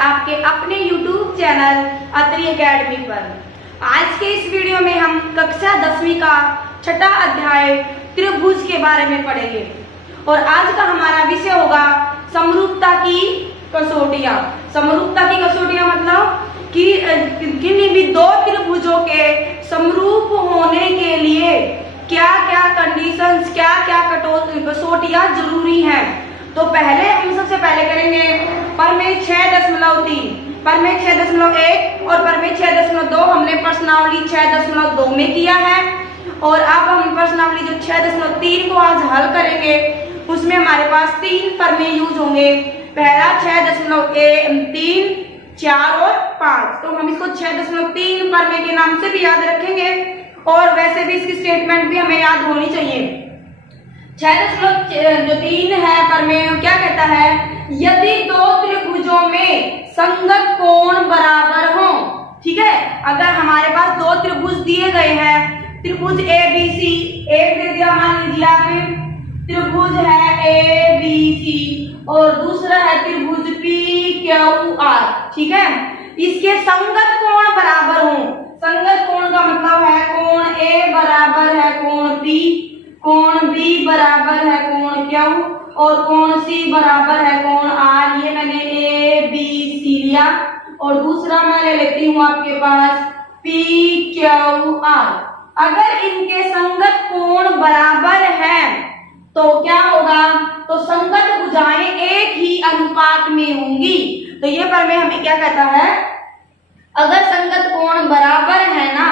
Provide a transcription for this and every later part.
आपके अपने YouTube channel Atri academy पर। आज के इस वीडियो में हम कक्षा 10वीं का छठा अध्याय त्रिभुज के बारे में पढ़ेंगे और आज का हमारा विषय होगा समरूपता की कसौटियां। समरूपता की कसौटियां मतलब कि किन्हीं भी दो त्रिभुजों के समरूप होने के लिए क्या क्या कंडीशंस, क्या क्या कसौटियां जरूरी हैं। तो पहले हम सबसे पहले करेंगे प्रमेय 6.3, प्रमेय 6.1 और प्रमेय 6.2 हमने प्रश्नावली 6.2 में किया है और अब हम प्रश्नावली जो 6.3 को आज हल करेंगे उसमें हमारे पास 3 प्रमेय यूज होंगे। पहला 6.3, 4 और 5। तो हम इसको 6.3 प्रमेय के नाम से भी याद रखेंगे और वैसे भी इसकी स्टेटमेंट भी हमें याद होनी चाहिए। 6.3 है प्रमेय क्या कहता है, यदि दो त्रिभुजों में संगत कोण बराबर हो। ठीक है, अगर हमारे पास दो त्रिभुज दिए गए हैं, त्रिभुज ABC, एक दे दिया मान लीजिए आप त्रिभुज है ABC और दूसरा है त्रिभुज PQR। ठीक है, इसके संगत कोण बराबर हो। संगत कोण का मतलब है कोण A बराबर है कोण P, कोण B बराबर है कोण Q और कोण C बराबर है कोण R। ये मैंने ABC लिया और दूसरा मैं ले लेती हूँ आपके पास PQR। अगर इनके संगत कोण बराबर है तो क्या होगा, तो संगत भुजाएं एक ही अनुपात में होंगी। तो ये प्रमेय हमें क्या कहता है, अगर संगत कोण बराबर है ना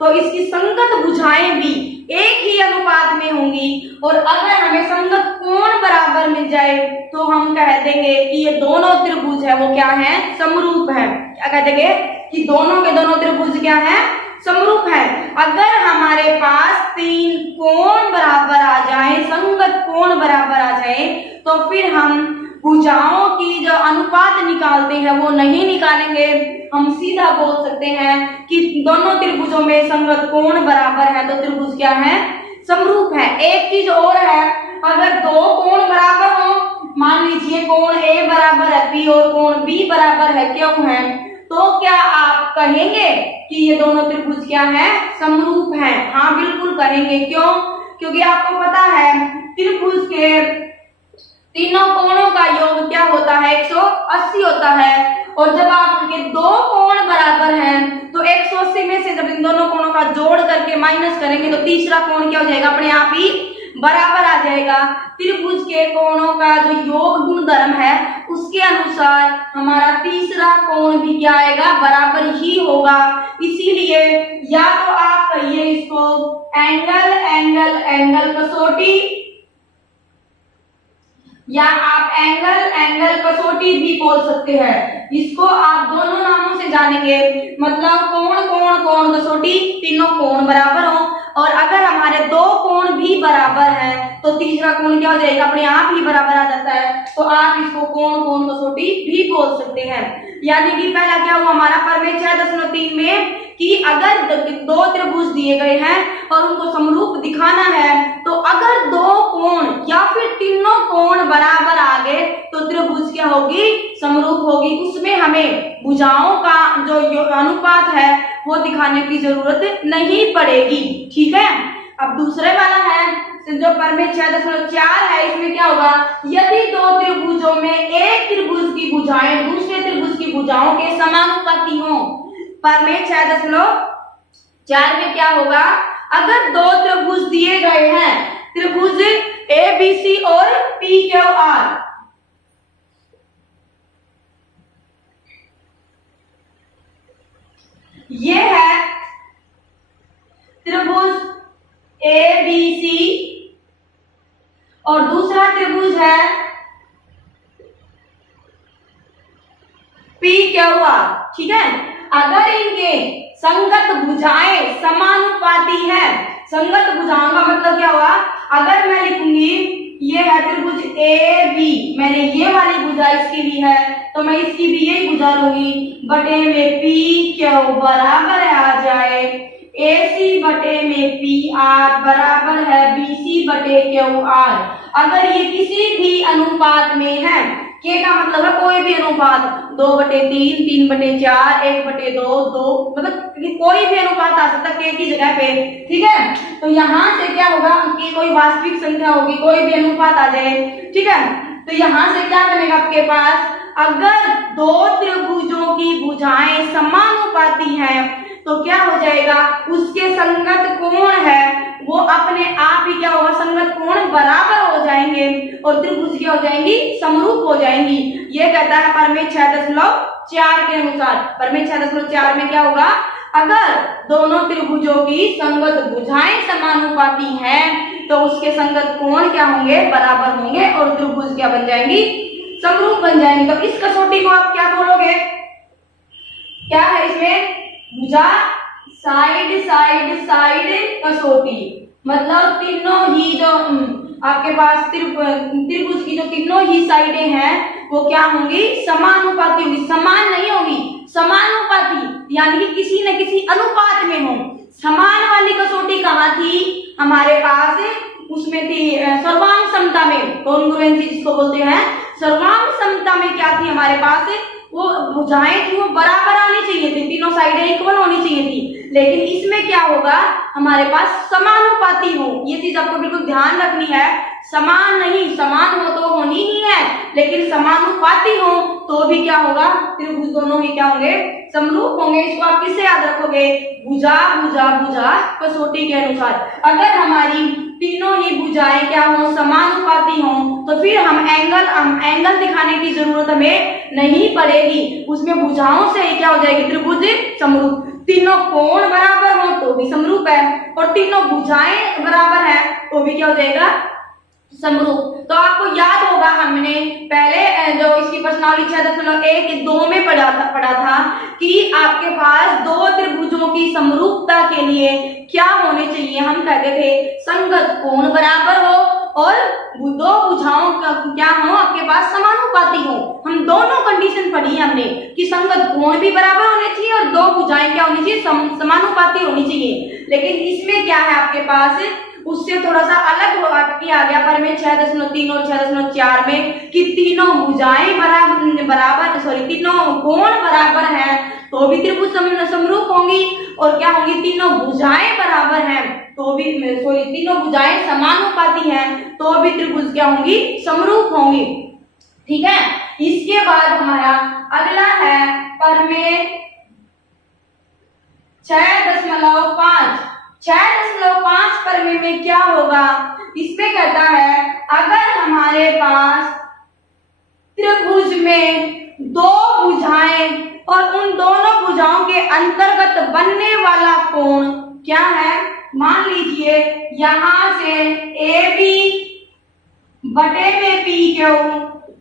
तो इसकी संगत भुजाएं भी एक ही अनुपात में होंगी और अगर हमें संगत कोण बराबर मिल जाए तो हम कह देंगे कि ये दोनों त्रिभुज है वो क्या है, समरूप है। क्या कह देंगे कि दोनों के दोनों त्रिभुज क्या है, समरूप है। अगर हमारे पास 3 कोण बराबर आ जाए, संगत कोण बराबर आ जाए तो फिर हम भुजाओं की जो अनुपात निकालते हैं वो नहीं निकालेंगे, हम सीधा बोल सकते हैं कि दोनों त्रिभुजों में संगत कोण बराबर है तो त्रिभुज क्या है, समरूप है। एक चीज और है, अगर दो कोण बराबर हो, मान लीजिए कोण A बराबर है P और कोण B बराबर है Q है, तो क्या आप कहेंगे कि ये दोनों त्रिभुज क्या है, समरूप हैं? हाँ बिल्कुल कहेंगे। क्यों? क्योंकि आपको पता है त्रिभुज के तीनों कोणों का योग क्या होता है, 180 होता है और जब आपके दो कोण बराबर हैं तो 180 में से जब इन दोनों कोणों का जोड़ करके माइनस करेंगे तो तीसरा कोण क्या हो जाएगा, अपने आप ही बराबर आ जाएगा। त्रिभुज के कोणों का जो योग गुणधर्म है उसके अनुसार हमारा तीसरा कोण भी क्या आएगा, बराबर ही होगा। इसीलिए या तो आप कहिए इसको एंगल एंगल एंगल कसौटी या आप एंगल एंगल कसौटी भी बोल सकते हैं। इसको आप दोनों नामों से जानेंगे, मतलब कोण कोण कोण कसौटी, तीनों कोण बराबर हो और अगर हमारे दो कोण भी बराबर हैं तो तीसरा कोण क्या हो जाएगा, अपने आप ही बराबर आ जाता है। तो आप इसको कोण कोण कसौटी भी बोल सकते हैं। यानी कि पहला क्या हुआ हमारा प्रमेय 6.3 में कि अगर दो त्रिभुज दिए गए हैं और उनको समरूप दिखाना है तो अगर दो कोण या फिर तीनों कोण बराबर आ गए तो त्रिभुज क्या होगी, समरूप होगी। उसमें हमें भुजाओं का जो अनुपात है वो दिखाने की जरूरत नहीं पड़ेगी। ठीक है, अब दूसरे वाला है जो प्रमेय 6.4 है, इसमें क्या होगा, यदि दो त्रिभुजों में एक त्रिभुज की भुजाएं दूसरे त्रिभुज की भुजाओं के समानुपाती हो। प्रमेय 6.4 में क्या होगा, अगर दो त्रिभुज दिए गए हैं, त्रिभुज ABC और PQR, ये है त्रिभुज ABC और दूसरा त्रिभुज है PQR। ठीक है, अगर इनके संगत भुजाएं समानुपाती है, संगत भुजाओं का मतलब क्या हुआ, अगर मैं लिखूंगी ये है त्रिभुज AB, मैंने ये वाली भुजा इसकी ली है तो मैं इसकी भी यही भुजा लूंगी, बटे में PQ बराबर आ जाए AC बटे में PR बराबर है BC बटे QR। अगर ये किसी भी अनुपात में है के का मतलब है कोई भी अनुपात, 2/3, 3/4, 1/2, 2, मतलब कोई भी अनुपात आ सकता है के की जगह पे, ठीक है। तो यहाँ से क्या होगा कि कोई वास्तविक संख्या होगी, कोई भी अनुपात आ जाए, ठीक है। तो यहाँ से क्या बनेगा आपके पास, अगर दो त्रिभुजों की भुजाएं समानुपाती हैं तो क्या हो जाएगा, उसके संगत कोण है वो अपने आप ही क्या होगा, संगत कोण बराबर हो जाएंगे और त्रिभुज क्या हो जाएंगी, समरूप हो जाएंगी। ये कहता है प्रमेय 6.4 के अनुसार। प्रमेय 6.4 में क्या होगा, अगर दोनों त्रिभुजों की संगत भुजाएं समानुपाती हैं तो उसके संगत कोण क्या होंगे, बराबर होंगे और त्रिभुज क्या बन जाएंगी, समरूप बन जाएंगे। तो इस कसौटी को आप क्या बोलोगे, क्या है इसमें, भुजा साइड साइड साइड कसौटी, मतलब तीनों ही जो आपके पास त्रिभुज की जो तीनों ही साइडें हैं वो क्या होंगी, समानुपाती होंगी, समान नहीं होगी, समानुपाती यानी कि किसी न किसी अनुपात में हो। समान वाली कसौटी कहाँ थी हमारे पास, उसमें थी सर्वांग समता में, कॉन्ग्रुएंसी जिसको बोलते हैं। सर्वांग समता में क्या थी हमारे पास, वो भुजाएं थी वो बराबर आनी चाहिए थी, तीनों साइडें इक्वल होनी चाहिए थी। लेकिन इसमें क्या होगा, हमारे पास समानुपाती हो, ये चीज आपको बिल्कुल ध्यान रखनी है। समान नहीं, समान हो तो होनी ही है, लेकिन समानुपाती हो तो भी क्या होगा, त्रिभुज दोनों ही क्या होंगे, समरूप होंगे। इसको आप किससे याद रखोगे, भुजा भुजा भुजा कसौटी के अनुसार। अगर हमारी तीनों ही भुजाएं क्या हो, समानुपाती हो, तो फिर हम एंगल दिखाने की जरूरत हमें नहीं पड़ेगी, उसमें भुजाओं से ही क्या हो जाएगी, त्रिभुज समरूप। तीनों कोण बराबर हो तो भी समरूप है और तीनों भुजाएं बराबर है तो भी क्या हो जाएगा, समरूप। तो आपको याद होगा हमने पहले जो इसकी प्रश्नावली 6.1-2 में पढ़ा था कि आपके पास दो त्रिभुजों की समरूपता के लिए क्या होने चाहिए, हम कहते थे संगत कोण बराबर हो और दो भुजाओं का क्या हो, आपके पास समानुपाती हो। हम दोनों कंडीशन पढ़ी हमने कि संगत कोण भी बराबर होने चाहिए और दो भुजाएं क्या होनी चाहिए, समानुपाती होनी चाहिए। लेकिन इसमें क्या है आपके पास, उससे थोड़ा सा अलग किया गया प्रमेय 6.3 और 6.4 में कि तीनों भुजाएं बराबर तीनों कोण बराबर हैं तो भी त्रिभुज समरूप होंगी, और क्या होंगी, तीनों भुजाएं बराबर हैं तो भी तीनों भुजाएं समानुपाती हैं तो भी त्रिभुज क्या होंगी, समरूप होंगी, ठीक है। इसके बाद हमारा अगला है प्रमेय 6.5। 6.5 प्रमेय में क्या होगा, इसमें कहता है अगर हमारे पास त्रिभुज में दो भुजाएं और उन दोनों भुजाओं के अंतर्गत बनने वाला कोण क्या है, मान लीजिए यहां से AB बटे में PQ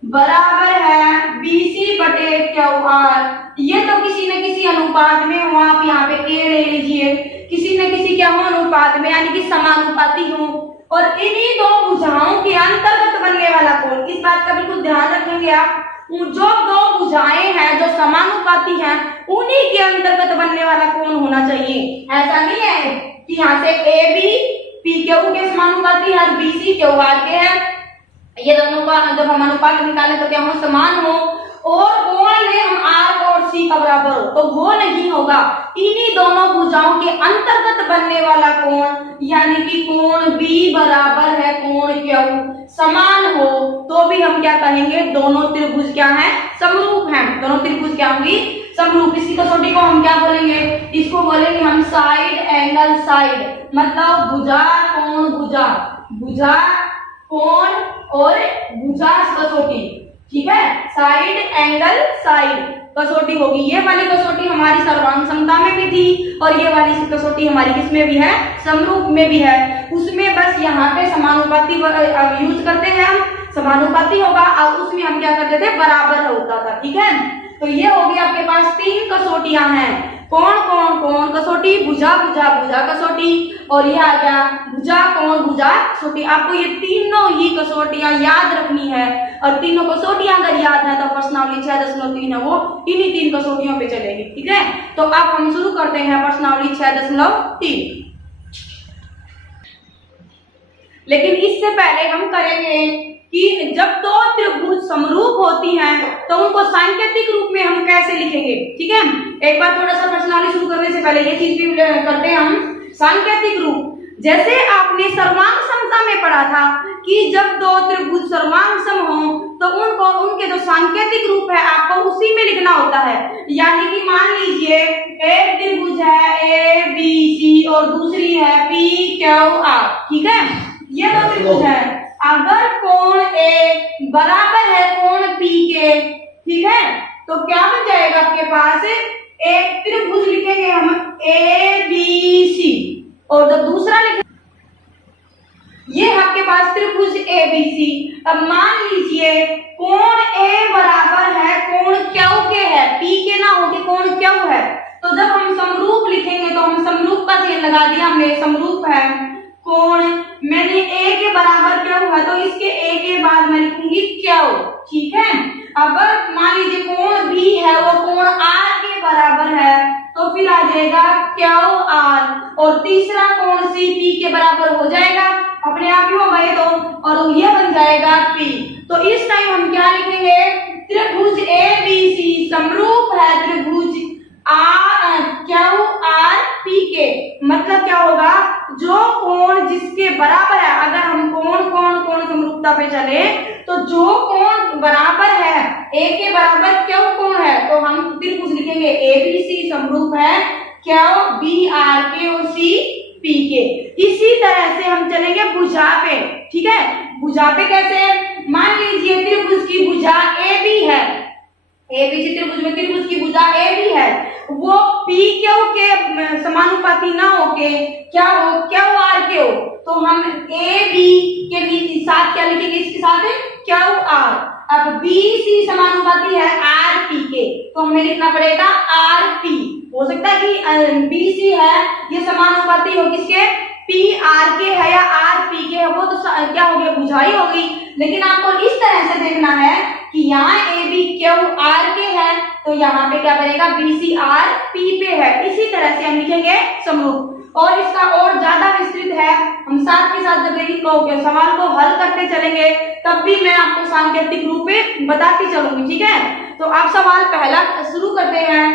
बराबर है BC बटे QR। ये तो किसी न किसी अनुपात में हो, आप यहाँ पे A ले लीजिए, किसी न किसी क्या हो अनुपात में, यानी कि समानुपाती हो। और इन्हीं दो भुजाओं के अंतर्गत बनने वाला कोण, इस बात का बिल्कुल ध्यान रखेंगे आप, जो दो भुजाएं हैं जो समानुपाती हैं उन्हीं के अंतर्गत बनने वाला कोण होना चाहिए। ऐसा नहीं है कि यहाँ से AB PQ के समानुपाती है और BC QR के है, ये दोनों का जब हम अनुपात निकाले तो क्या हो, समान हो, और कोण में हम R और C का बराबर हो, तो वो नहीं होगा। इन्हीं दोनों भुजाओं के अंतर्गत बनने वाला कोण यानी कि कोण B बराबर है कोण Q, समान हो तो भी हम क्या कहेंगे, दोनों त्रिभुज क्या है, समरूप हैं, दोनों त्रिभुज क्या होंगी, समरूप। इसी कसौटी को हम क्या बोलेंगे, इसको बोलेंगे हम साइड एंगल साइड, मतलब भुजा कोण भुजा, भुजा कोण और भुजा कसौटी, ठीक है, साइड एंगल साइड कसौटी होगी। ये वाली कसौटी हमारी सर्वांग समता में भी थी और ये वाली कसौटी हमारी किसमें भी है, समरूप में भी है। उसमें बस यहाँ पे समानुपाती यूज करते हैं हम, समानुपाती होगा और उसमें हम क्या करते थे, बराबर होता था, ठीक है। तो ये हो गया आपके पास 3 कसौटियां हैं, कोण कोण कोण कसौटी, भुजा भुजा भुजा कसौटी, और ये आ गया भुजा कोण भुजा कसौटी। आपको ये तीनों ही कसौटियां याद रखनी है और तीनों कसौटियां अगर याद है तो प्रश्नावली 6.3 है वो इन्हीं 3 कसौटियों पे चलेगी, ठीक है। तो अब हम शुरू करते हैं प्रश्नावली 6.3। लेकिन इससे पहले हम करेंगे कि जब दो त्रिभुज समरूप होती हैं तो उनको सांकेतिक रूप में हम कैसे लिखेंगे। ठीक है, एक बार थोड़ा सा प्रश्नावली शुरू करने से पहले ये चीज भी करते हैं हम। सांकेतिक रूप, जैसे आपने सर्वांग समता में पढ़ा था कि जब दो त्रिभुज सर्वांग सम हो तो उनको उनके जो सांकेतिक रूप है आपको उसी में लिखना होता है। यानी कि मान लीजिए एक त्रिभुज है ए बी सी और दूसरी है पी क्यू आर। ठीक है, ये दो त्रिभुज है, अगर कोण ए बराबर है कोण पी के, ठीक है, तो क्या बन जाएगा आपके पास, एक त्रिभुज लिखेंगे हम ए बी सी और जब दूसरा लिखेंगे ये आपके पास त्रिभुज ए बी सी। अब मान लीजिए कोण ए बराबर है कोण क्यू के है, पी के ना होके कोण क्यू है, तो जब हम समरूप लिखेंगे तो हम समरूप का चिन्ह लगा दिया हमने, समरूप है कोण, मैंने ए के बराबर क्यू है तो इसके ए के बाद मैं लिखूंगी क्यू। ठीक है, अब मान लीजिए कोण बी है वो कोण आर के बराबर है तो फिर आ जाएगा क्यू आर, और तीसरा कोण सी पी के बराबर हो जाएगा, अपने आप ही हो गए तो, और ये बन जाएगा पी। तो इस टाइम हम क्या लिखेंगे, त्रिभुज ए बी सी समरूप है त्रिभुज आर क्यू आर पी के। मतलब क्या होगा, जो कोण जिसके बराबर है, अगर हम कोण कोण कोण समरूपता पे चले तो जो कोण बराबर है ए के बराबर क्यू कोण है तो हम त्रिभुज लिखेंगे ए बी सी समरूप है क्यू बी आर के और सी पी के। इसी तरह से हम चलेंगे भुजा पे। ठीक है, भुजा पे कैसे, मान लीजिए त्रिभुज की भुजा ए बी है, एबीसी त्रिभुज में त्रिभुज की भुजा ए बी है, वो पी क्यू के समानुपाती ना होके क्या हो, क्यू आर के हो, तो हम ए बी के साथ क्या लिखेंगे, इसके साथ क्यू आर। अब बी सी समानुपाती है आर पी के तो हमें लिखना पड़ेगा आर पी। हो सकता है कि बी सी है ये समानुपाती हो किसके, पी आर के है या आर पी के है, वो तो क्या हो गया, भुजाई होगी। लेकिन आपको इस तरह से देखना है कि यहाँ ए बी क्यू आर के है तो यहाँ पे क्या बनेगा, बी सी आर पी पे है। इसी तरह से हम लिखेंगे समरूप। और इसका और ज्यादा विस्तृत है, हम साथ के साथ जब एक सवाल को हल करते चलेंगे तब भी मैं आपको सांकेतिक रूप में बताती चलूंगी। ठीक है, तो आप सवाल पहला शुरू करते हैं।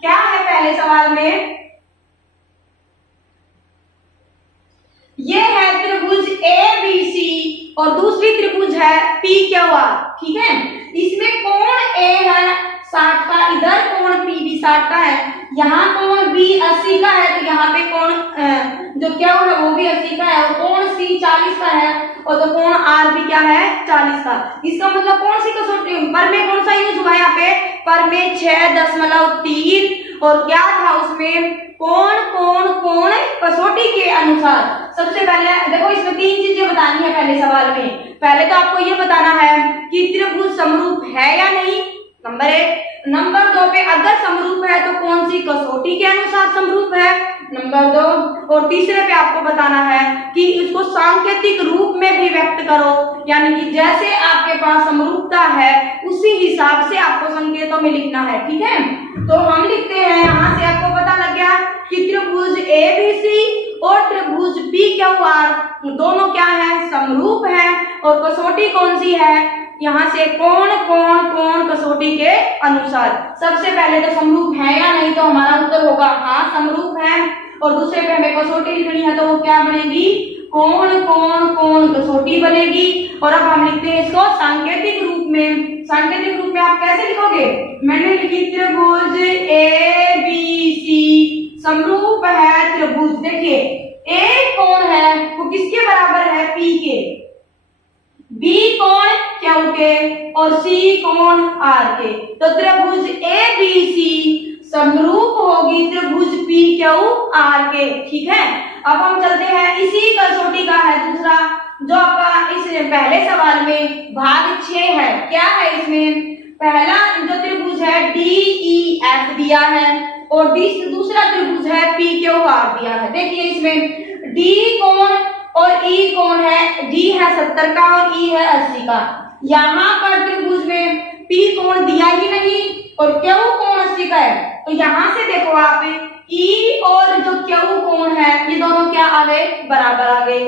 क्या है पहले सवाल में, ये है त्रिभुज ए बी सी और दूसरी त्रिभुज है पी क्यू आर। ठीक है, इसमें कोण ए है 60 का, इधर कोण पी भी 60 का है, यहाँ कोण बी 80 का है तो यहाँ पे कोण जो क्यू है वो भी 80 का है, और कोण सी 40 का है और तो कोण आर भी क्या है 40 का। इसका मतलब कौन सी कसौटी पर में कौन सा यूज हुआ, यहाँ पे पर में 6.3 और क्या था उसमें, कोण कोण कोण कसौटी के अनुसार। सबसे पहले देखो इसमें 3 चीजें बतानी है पहले सवाल में। पहले तो आपको ये बताना है कि त्रिभुज समरूप है या नहीं, नंबर 1। नंबर 2 पे अगर समरूप है तो कौन सी कसौटी के अनुसार समरूप है, नंबर 2। और तीसरे पे आपको बताना है कि इसको सांकेतिक रूप में भी व्यक्त करो, यानी कि जैसे आपके पास समरूपता है उसी हिसाब से आपको संकेतों में लिखना है। ठीक है, तो हम लिखते हैं, यहाँ से आपको पता लग गया कि त्रिभुज ए बी सी और त्रिभुज पी क्यू आर दोनों क्या है, समरूप है। और कसौटी कौन सी है, यहाँ से कोण कोण कोण कसौटी के अनुसार। सबसे पहले तो समरूप है या नहीं, तो हमारा उत्तर होगा हाँ समरूप है। और दूसरे पे हमें कसौटी लिखनी है तो वो क्या बनेगी, कोण कोण कोण कसौटी बनेगी। और अब हम लिखते हैं इसको सांकेतिक रूप में। सांकेतिक रूप में आप कैसे लिखोगे, मैंने लिखी त्रिभुज ए बी सी समरूप है त्रिभुज, देखिए ए कोण है वो किसके बराबर है, पी के, बी कोण क्यू के और सी कोण आर के। तो त्रिभुज ए बी सी समरूप होगी त्रिभुज पी क्यू आर के। ठीक है, अब हम चलते हैं, इसी कसौटी का है दूसरा जो आपका इस पहले सवाल में भाग 6 है। क्या है इसमें, पहला जो त्रिभुज है डी ई एफ दिया है और दूसरा त्रिभुज है पी क्यू आर दिया है। देखिए इसमें डी कोण और ई कोण है, डी है 70 का और ई है 80 का। यहाँ पर त्रिभुज में पी कोण दिया ही नहीं और क्यू कोण 80 का है, तो यहाँ से देखो आप ई और जो क्यू कोण है ये दोनों क्या आ गए, बराबर आ गए।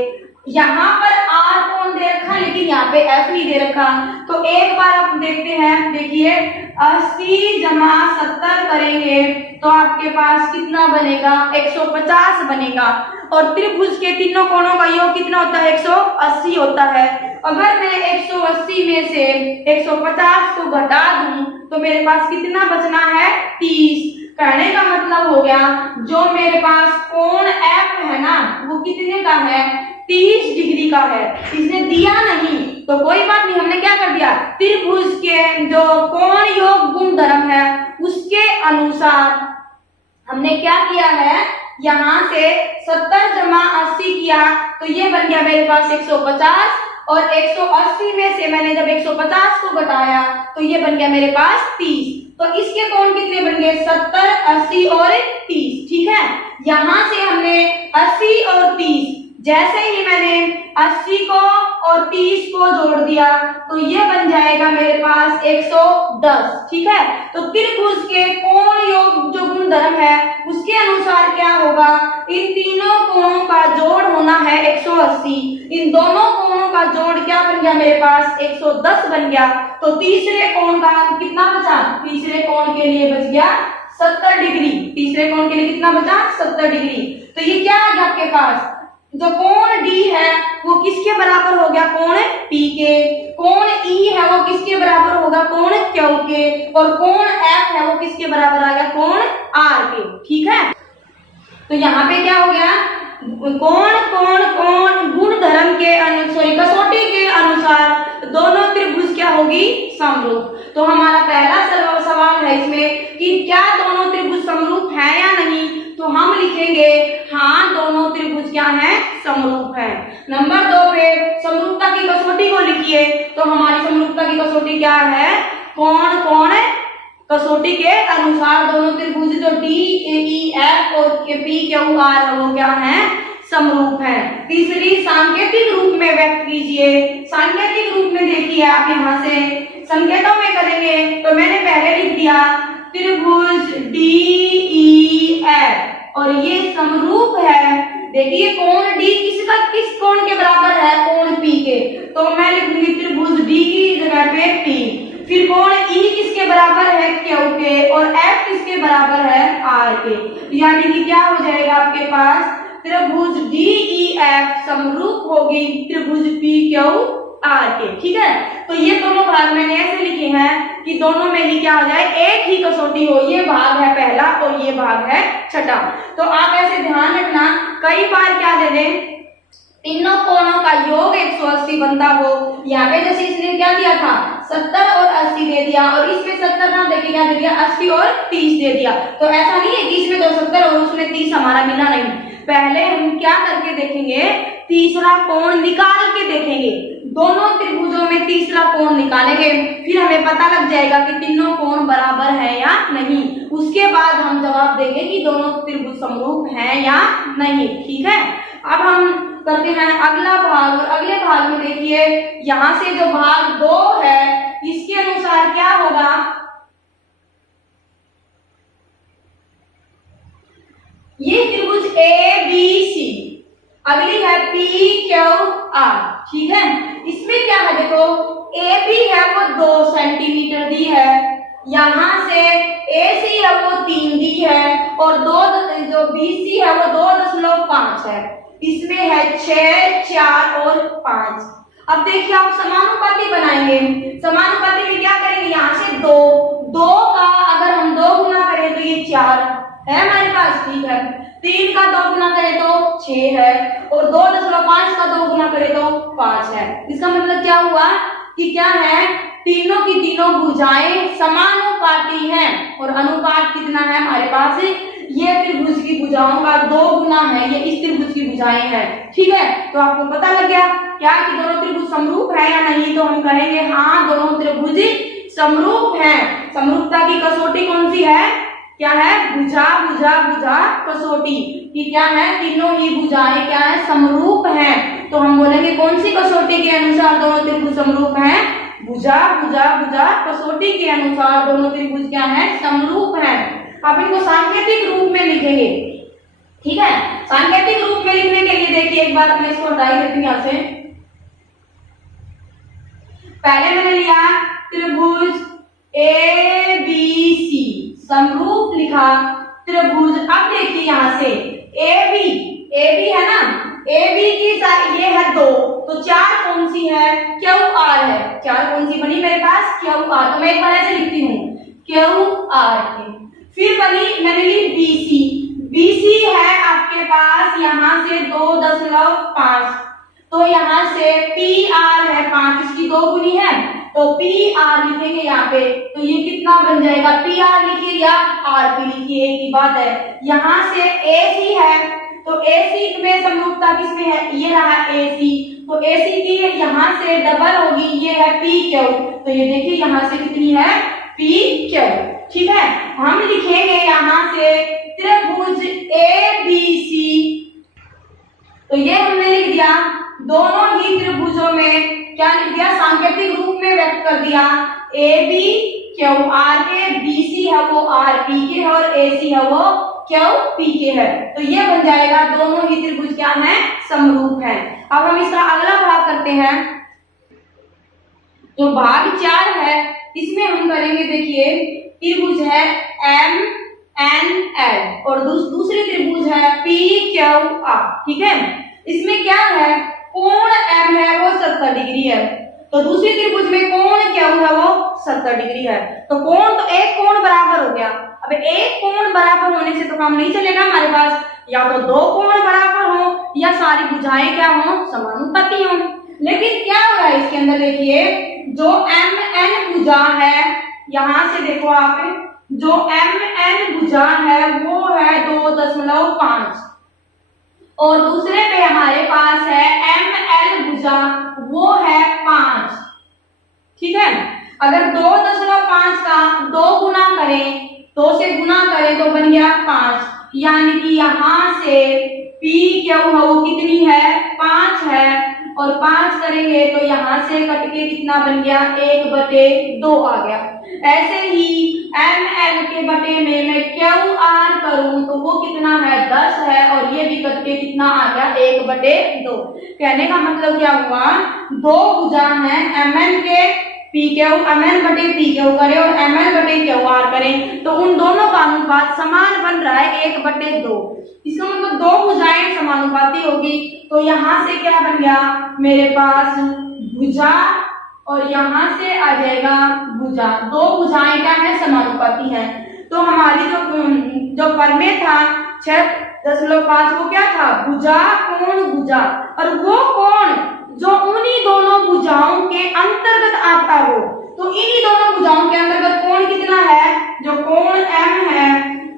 यहाँ पर आर कोण दे रखा, लेकिन यहाँ पे एफ नहीं दे रखा। तो एक बार आप देखते हैं, देखिए 80 जमा 70 करेंगे तो आपके पास कितना बनेगा, 150 बनेगा। और त्रिभुज के तीनों कोणों का योग कितना होता है, 180 होता है। अगर मैं 180 में से 150 को घटा दूं तो मेरे पास कितना बचना है, 30। कहने का मतलब हो गया जो मेरे पास कोण एफ है ना, वो कितने का है, 30 डिग्री का है। इसने दिया नहीं तो कोई बात नहीं, हमने क्या कर दिया, त्रिभुज के जो कोण योग गुण धर्म है उसके अनुसार हमने क्या किया है, यहाँ से 70 जमा 80 किया तो ये बन गया मेरे पास 150। और 180 में से मैंने जब 150 को घटाया तो ये बन गया मेरे पास 30। तो इसके कोण कितने बन गए, 70, 80 और 30। ठीक है, यहाँ से हमने 80 और 30, जैसे ही मैंने 80 को और 30 को जोड़ दिया तो ये बन जाएगा मेरे पास 110। ठीक है, तो त्रिभुज के कोण योग जो गुण धर्म है उसके अनुसार क्या होगा, इन तीनों कोणों का जोड़ होना है 180। इन दोनों कोणों का जोड़ क्या बन गया मेरे पास, 110 बन गया। तो तीसरे कोण का कितना बचा, तीसरे कोण के लिए बच गया 70 डिग्री। तीसरे कोण के लिए कितना बचा, 70 डिग्री। तो ये क्या आ गया आपके पास, जो कोण डी है वो किसके बराबर हो गया, कोण पी के। कोण ई है वो किसके बराबर होगा, कोण क्यू के। और कोण एफ है वो किसके बराबर आ गया, कोण आर के। ठीक है, तो यहाँ पे क्या हो गया, कोण कोण कोण गुण धर्म के कसौटी के अनुसार दोनों त्रिभुज क्या होगी, समरूप। तो हमारा पहला सवाल है इसमें कि क्या दोनों त्रिभुज समरूप है या नहीं, तो हम लिखेंगे हाँ दोनों त्रिभुज क्या हैं, समरूप हैं। नंबर 2 पे समरूपता की कसौटी को लिखिए, तो हमारी समरूपता की कसौटी क्या है, कोण कोण कसौटी के अनुसार दोनों त्रिभुज जो डी ई एफ और पी क्यू आर है वो क्या है, समरूप है। तीसरी सांकेतिक रूप में व्यक्त कीजिए। सांकेतिक रूप में देखिए आप यहाँ से संकेतों में करेंगे तो मैंने पहले लिख दिया त्रिभुज डी ई एफ और ये समरूप है। देखिए कोण डी किस कोण के बराबर है, कोण पी के। तो मैं लिखूंगी त्रिभुज डी की जगह पे पी। फिर कोण ई किसके बराबर है, क्यू के। और एफ किसके बराबर है, आर के। यानी कि क्या हो जाएगा आपके पास, त्रिभुज डी ई एफ समरूप होगी त्रिभुज पी क्यू आर के। ठीक है, तो ये दोनों भाग मैंने ऐसे लिखे हैं कि दोनों में ही क्या हो जाए, एक ही कसौटी हो। ये भाग है पहला और ये भाग है छठा। तो आप ऐसे ध्यान रखना, कई बार क्या दे दें, तीनों कोणों का योग 180 बनता हो। यहाँ पे जैसे इसने क्या दिया था, 70 और 80 दे दिया, और इसमें 70 ना देके क्या दे दिया, 80 और 30 दे दिया। तो ऐसा नहीं है कि इसमें तो 70 और उसमें 30 हमारा मिला नहीं। पहले हम क्या करके देखेंगे, तीसरा कोण निकाल के देखेंगे। दोनों त्रिभुजों में तीसरा कोण निकालेंगे, फिर हमें पता लग जाएगा कि तीनों कोण बराबर है या नहीं। उसके बाद हम जवाब देंगे कि दोनों त्रिभुज समरूप हैं या नहीं। ठीक है, अब हम करते हैं अगला भाग। और अगले भाग में देखिए, यहाँ से जो भाग 2 है इसके अनुसार क्या होगा, ये त्रिभुज ए बी सी, अगली है पी क्यू आर। ठीक है, इसमें क्या है, देखो ए बी है वो 2 सेंटीमीटर दी है, यहां से ए सी है वो 3 दी है, और जो बी सी है वो 2.5 है। इसमें है 6, 4 और 5। अब देखिए आप समानुपाती बनाएंगे। समानुपाती में क्या करेंगे, यहाँ से 2 का अगर हम 2 गुना करें तो ये 4 है हमारे पास। ठीक है, 3 का 2 गुना करें तो 6 है, और 2.5 का 2 गुना करें तो 5 है। इसका मतलब क्या हुआ कि क्या है, तीनों की तीनों भुजाएं समानुपाती हैं। और अनुपात कितना है हमारे पास, ये त्रिभुज की भुजाओं का 2 गुना है, ये इस त्रिभुज की भुजाएं हैं। ठीक है, तो आपको पता लग गया क्या कि दोनों त्रिभुज समरूप है या नहीं। तो हम कहेंगे हाँ दोनों त्रिभुज समरूप हैं। समरूपता की कसौटी कौन सी है, क्या है, भुजा भुजा भुजा कसौटी। कि क्या है, तीनों ही भुजाएं क्या है, समरूप हैं। तो हम बोलेंगे कौन सी कसौटी के अनुसार दोनों त्रिभुज समरूप हैं, भुजा भुजा भुजा कसौटी के अनुसार दोनों त्रिभुज क्या है, समरूप हैं। अब इनको सांकेतिक रूप में लिखेंगे। ठीक है। सांकेतिक रूप में लिखने के लिए देखिए एक बार मैं इसको हटाई देती हूं यहां से। पहले मैंने लिया त्रिभुज ए बी सी, समरूप लिखा त्रिभुज। अब देखिए यहां से ए बी है ना, ए बी की साइड ये है 2, तो 4 कौन सी है, क्यू आर है। 4 कौन सी बनी मेरे पास, क्यू आर। तो मैं एक बार ऐसे लिखती हूँ क्यू आर की। फिर बनी मैंने ली बीसी है आपके पास यहां से 2.5, तो यहां से पी आर है 5, इसकी 2 गुनी है, तो पी आर लिखेंगे यहाँ पे। तो ये कितना बन जाएगा, पी आर लिखिए या आर पी लिखिए, एक ही बात है। यहाँ से ए सी है, तो ए सी में समरूपता किसमें है, ये रहा ए सी, तो ए सी की यहाँ से डबल होगी, ये है पी क्यू। तो ये देखिए यहाँ से कितनी है, पी क्यू। ठीक है, हम लिखेंगे यहाँ से त्रिभुज ए बी सी। तो ये हमने लिख दिया, दोनों ही त्रिभुजों में क्या लिख दिया, सांकेतिक रूप में व्यक्त कर दिया। ए बी क्यू आर के, बी सी है वो आर पी के, और ए सी है वो क्यू पी के है। तो ये बन जाएगा, दोनों ही त्रिभुज क्या है, समरूप है। अब हम इसका अगला भाग करते हैं। जो भाग 4 है इसमें हम करेंगे, देखिए त्रिभुज है एम एन एल और दूसरी त्रिभुज है पी क्यू आर। ठीक है, इसमें क्या है, कोण एम है वो 70 डिग्री है, तो दूसरी त्रिभुज में कोण क्या है वो 70 डिग्री है। तो कोण, तो एक कोण बराबर हो गया। अब एक कोण बराबर होने से तो काम नहीं चलेगा हमारे पास, या तो 2 कोण बराबर हो या सारी भुजाएं क्या हो, समानुपाती हो। लेकिन क्या हो रहा है इसके अंदर, देखिए जो एम एन भुजा है, यहां से देखो आप, जो एम एन भुजा है वो है 2.5, और दूसरे पे हमारे पास है एम एल भुजा, वो है 5। ठीक है, अगर 2.5 का 2 गुना करें, 2 से गुना करें तो बन गया 5, यानी कि यहां से पी क्यू वो कितनी है, 5 है, और 5 करेंगे तो यहां से कट के कितना बन गया, 1/2 आ गया। ऐसे ही एम एल के बटे में मैं क्यू आर करूं तो वो कितना है, 10 है, और ये भी कट के कितना आ गया, 1/2। कहने का मतलब क्या हुआ, 2 भुजा है एम एन के, पी क्यू एम एन बटे पी क्यू करें और एम एन बटे क्यू आर करें, तो उन दोनों का अनुपात समान बन रहा है 1/2। इसका मतलब 2 भुजाएं समानुपाती होगी। तो यहाँ से क्या बन गया मेरे पास, भुजा, और यहाँ से आ जाएगा भुजा। 2 भुजाएं क्या है, समानुपाती हैं। तो हमारी जो प्रमेय था 6.5 वो क्या था, भुजा कोण भुजा, और वो कोण जो उन्हीं दोनों भुजाओं के अंतर्गत आता हो। तो इन्हीं दोनों भुजाओं के अंतर्गत कोण कितना है, जो कोण m है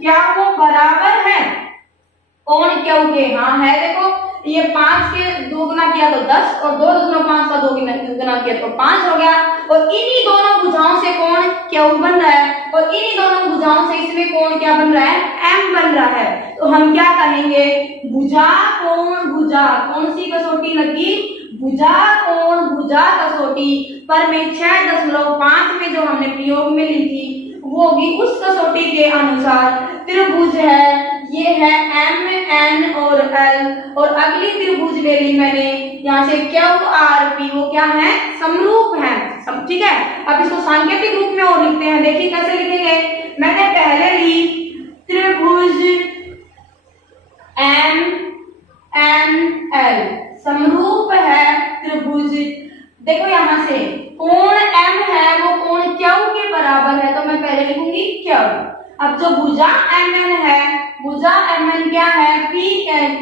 क्या वो बराबर है कोण क्यू के, हाँ है। देखो ये 5 के 2 गुना किया तो 10, और 2.5 का 2 गुना किया तो 5 हो गया, और इन्हीं दोनों भुजाओं से कोण क्यू बन रहा है, और इन्हीं दोनों भुजाओं से इसमें कोण क्या बन रहा है, m बन रहा है। तो हम क्या कहेंगे, भुजा कोण भुजा, कौन सी कसौटी लगी, भुजा कोण भुजा कसौटी। पर में 6.5 में जो हमने प्रयोग में ली थी वो भी उस कसौटी के अनुसार त्रिभुज है, ये है एम एन और एल, और अगली त्रिभुज ले ली मैंने यहाँ से क्यू आर पी, वो क्या है, समरूप है। ठीक है, अब इसको सांकेतिक रूप में और लिखते हैं। देखिए कैसे लिखेंगे, मैंने पहले ली त्रिभुज एम एन एल, समरूप है त्रिभुज। देखो यहां से कोण m है वो कोण क्यू के बराबर है, तो मैं पहले लिखूंगी क्यू। अब जो भुजा mn है, भुजा mn क्या है, p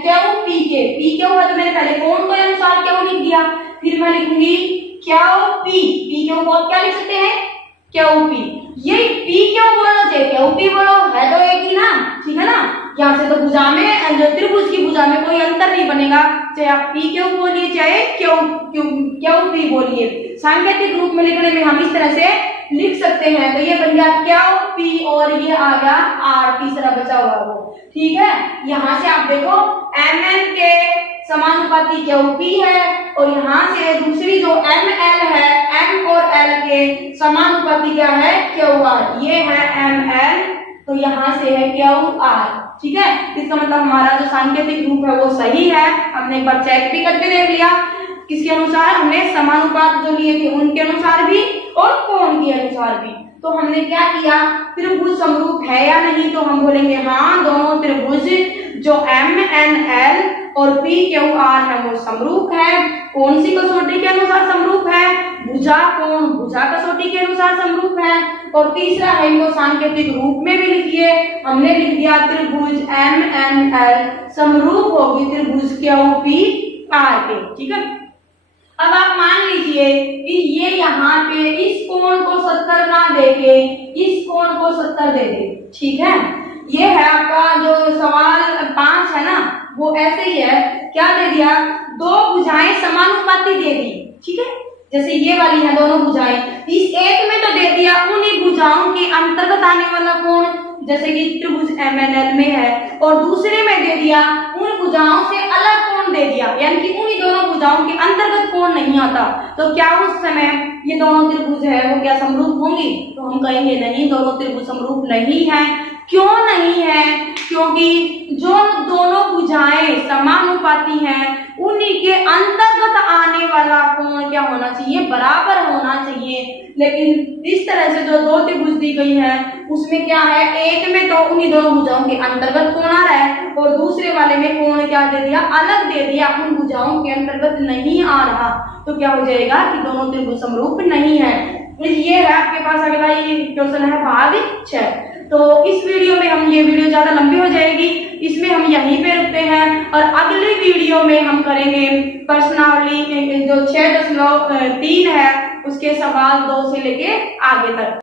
क्यू p के, p क्यू है तो मैंने पहले कोण के अनुसार क्यू लिख दिया, फिर मैं लिखूंगी क्यू p, p क्यू को क्या लिख सकते हैं, क्यू p। ये p क्यू बोलो चाहे क्यू p बोलो, है तो एक ही ना, ठीक है ना। यहाँ से तो भुजा में, जो त्रिभुज की भुजा में कोई अंतर नहीं बनेगा, चाहे आप पी क्यू बोलिए चाहे क्यू पी बोलिए। सांकेतिक रूप में लिखने में हम इस तरह से लिख सकते हैं। तो ये बन गया क्यू पी, और ये आ गया आर, तीसरा बचा हुआ वो। ठीक है, यहाँ से आप देखो एम एन के समानुपाती क्यू पी है, और यहाँ से दूसरी जो एम एल है, एम और एल के समानुपाती क्या है, क्यू आर। ये है एम एल तो यहाँ से है क्यू आर, ठीक है। इसका मतलब हमारा जो सांकेतिक रूप है वो सही है। हमने एक बार चेक भी करके देख लिया किसके अनुसार, हमने समानुपात जो लिए थे उनके अनुसार भी और कोण के अनुसार भी। तो हमने क्या किया, त्रिभुज समरूप है या नहीं, तो हम बोलेंगे हाँ, दोनों त्रिभुज जो MNL और PQR है वो समरूप है। कौन सी कसौटी के अनुसार समरूप है, भुजा कोण भुजा कसौटी के अनुसार समरूप है। और तीसरा है, इनको सांकेतिक रूप में भी लिखिए, हमने लिख दिया त्रिभुज MNL समरूप होगी त्रिभुज QPR के, ठीक है। अब आप मान लीजिए कि ये यहाँ पे इस कोण को 70 ना देके इस कोण को 70 दे दे, ठीक है। ये है आपका जो सवाल 5 है ना, वो ऐसे ही है, क्या दे दिया, दो भुजाएं समानुपाती दे दी, ठीक है। जैसे ये वाली है दोनों भुजाएं, इस एक में तो दे दिया उन्हीं भुजाओं के अंतर्गत आने वाला कोण, जैसे कि त्रिभुज MNL में है, और दूसरे में दे दिया उन भुजाओं से अलग कोण दे दिया, यानी कि उन्हीं दोनों भुजाओं के अंतर्गत कोण नहीं आता। तो क्या उस समय ये दोनों त्रिभुज है वो क्या समरूप होंगी, तो हम कहेंगे नहीं, दोनों त्रिभुज समरूप नहीं है। क्यों नहीं है, क्योंकि जो दोनों भुजाएं समानुपाती हैं उन्हीं के अंतर्गत आने वाला कोण क्या होना चाहिए, बराबर होना चाहिए। लेकिन इस तरह से जो दो त्रिभुज दी गई है उसमें क्या है, एक में तो उन्हीं दोनों भुजाओं के अंतर्गत कोण आ रहा है और दूसरे वाले में कोण क्या दे दिया, अलग दे दिया, उन भुजाओं के अंतर्गत नहीं आ रहा। तो क्या हो जाएगा कि दोनों त्रिभुज समरूप नहीं है। ये है आपके पास अगला ये क्वेश्चन है भाग 6। तो इस वीडियो में हम, ये वीडियो ज्यादा लंबी हो जाएगी, इसमें हम यहीं पे रुकते हैं और अगली वीडियो में हम करेंगे प्रश्नावली जो 6.3 है उसके सवाल 2 से लेके आगे तक।